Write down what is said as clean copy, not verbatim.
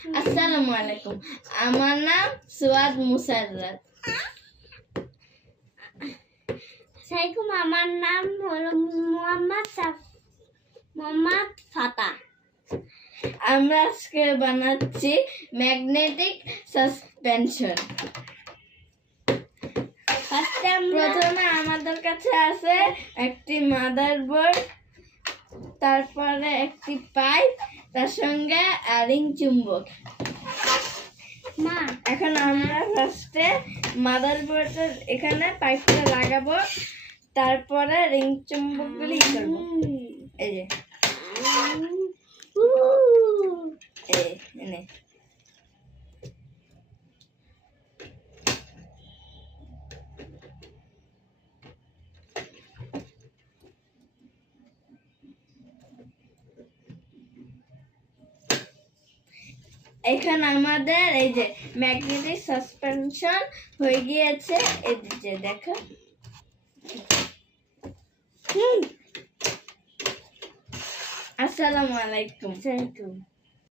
আসসালামু আলাইকুম। আমার নাম সুয়াদ মুসাররাত। সাইকুম, আমার নাম হলো মোহাম্মদ ফাতা। আমরা আজকে বানাচ্ছি ম্যাগনেটিক সাসপেনশন। প্রথমে আমাদের কাছে আছে একটি মাদারবোর্ড, তারপরে একটি পাইপ, তার সঙ্গে রিং চুম্বক। এখন আমরা ফার্স্টে মাদারবোর্ডের এখানে পাইপটা লাগাবো, তারপরে রিং চুম্বকগুলি করব। এই যে এনে এখন আমাদের এই যে ম্যাগনেটিক সাসপেনশন হয়ে গিয়েছে। এই যে দেখো, আসসালামু আলাইকুম।